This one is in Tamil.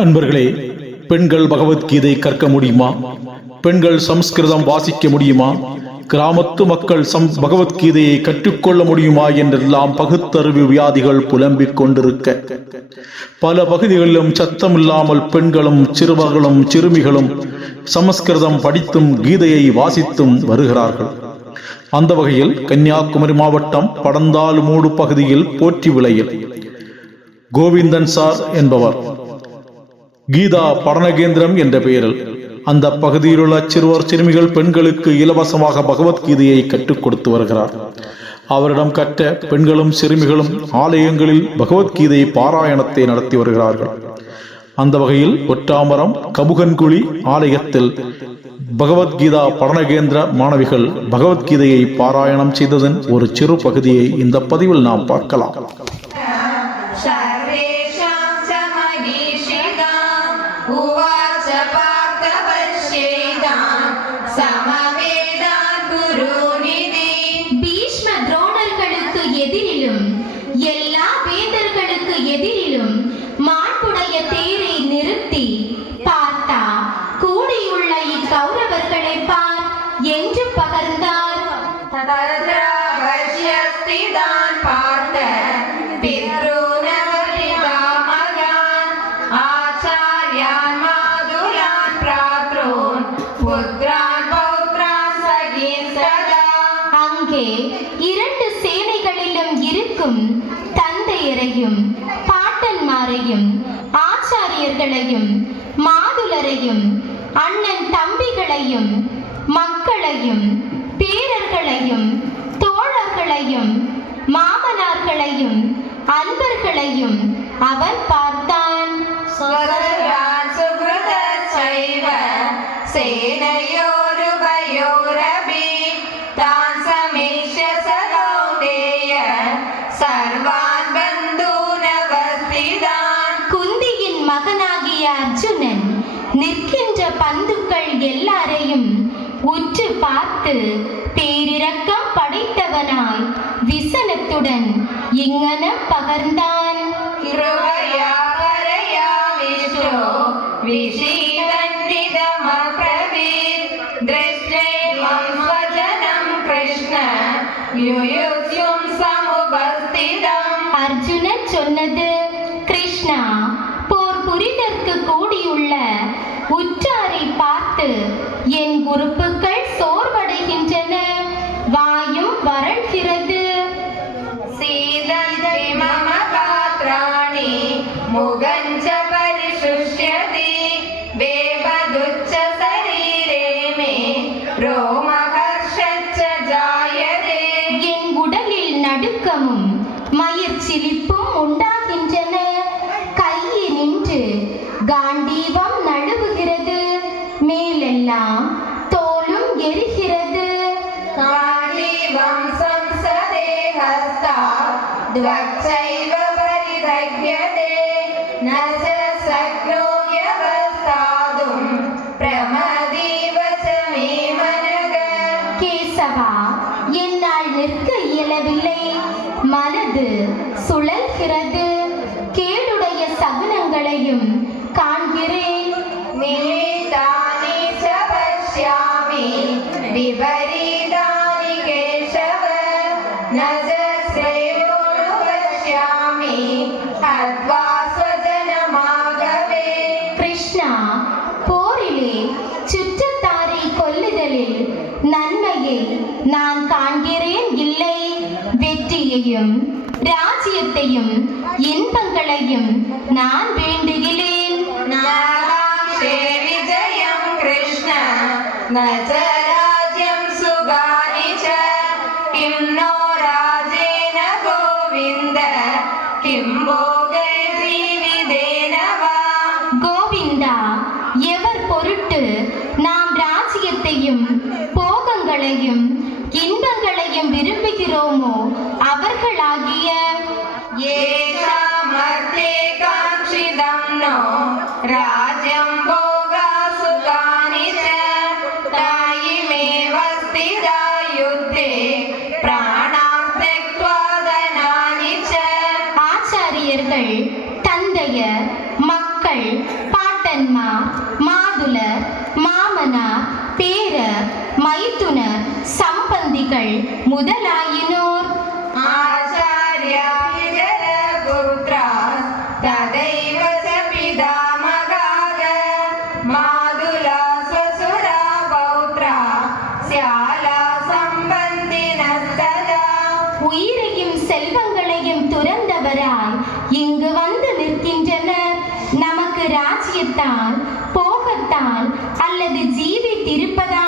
அன்பர்களே பெண்கள் பகவத்கீதை கற்க முடியுமா? பெண்கள் சம்ஸ்கிருதம் வாசிக்க முடியுமா? கிராமத்து மக்கள் சம் பகவத்கீதையை கற்றுக்கொள்ள முடியுமா என்றெல்லாம் பகுத்தறிவு வியாதிகள் புலம்பிக் கொண்டிருக்க. பல பகுதிகளிலும் சத்தமில்லாமல் பெண்களும் சிறுவர்களும் சிறுமிகளும் சமஸ்கிருதம் படித்தும் கீதையை வாசித்தும் வருகிறார்கள். அந்த வகையில் கன்னியாகுமரி மாவட்டம் படந்தால் மூடு பகுதியில் போற்றி விளையில். கோவிந்தன் சார் என்பவர். கீதா படனகேந்திரம் என்ற பெயரில். அந்த பகுதியில் உள்ள சிறுவர் சிறுமிகள் பெண்களுக்கு இலவசமாக பகவத்கீதையை கற்றுக் கொடுத்து வருகிறார். அவரிடம் கற்ற பெண்களும் சிறுமிகளும் ஆலயங்களில் பகவத்கீதை பாராயணத்தை நடத்தி வருகிறார்கள். அந்த வகையில் ஒற்றாமரம் கபுகன்குழி ஆலயத்தில் பகவத்கீதா பரணகேந்திர மாணவிகள் பகவத்கீதையை பாராயணம் செய்ததன் ஒரு சிறு பகுதியை இந்த பதிவில் நாம் பார்க்கலாம். உள்ள இக்கௌரவர்களை பார். என்று பகர்ந்தார். தான் பார்த்த அங்கே இரண்டு சேனைகளிலும் இருக்கும் தந்தையரையும் பாட்டன்மாரையும் ஆச்சாரியர்களையும் மாதுலரையும் அண்ணன் தம்பிகளையும் மக்களையும் பேரர்களையும் தோழர்களையும் மாமனார்களையும் அன்பர்களையும் அவன் பார்த்தான். குந்தியின் மகனாகிய அர்ஜுனன் நிற்கின்ற பந்துக்கள் எல்லாரையும் உற்று பார்த்து பேரிரக்கம் படைத்தவனாய் விசனத்துடன் இங்கன பகர்ந்தான். அர்ஜுனன் சொன்னது கிருஷ்ணா போர் புரிதற்கு கூடியுள்ள உற்றாரை பார்த்து என் உறுப்புகள் சோர்வு कालीवं संसदे हस्ता द्वक्चैव परिदह्यते न च शक्नोम्यवस्थातुं प्रमदीव च मे मनग கேசவா என்னால் நிற்க இயலவில்லை மனது சுழல்கிறது പാണ്ഡ്യരേ ഇല്ലേ വെറ്റിയെയും രാജ്യത്തെയും ഇൻപങ്ങളെയും നാൻ വേണ്ടുകിലേ വിജയം കൃഷ്ണ സുഖാരി ചിന്നോ येषामर्थे काङ्क्षितं नो राज्यं भोगासुखानि च तायिमेव स्थिता युद्धे प्राणान् त्यक्त्वा धनानि च ஆச்சாரியர்கள் தந்தையர் மக்கள் பாட்டன்மார் மாதுலர் மாமனார் பேரர் மைத்துனர் சம்பந்திகள் முதலாயினோர் துறந்தவராய் இங்கு வந்து நிற்கின்றனர் நமக்கு ராஜ்யத்தால் போகத்தால் அல்லது ஜீவித்திருப்பதால்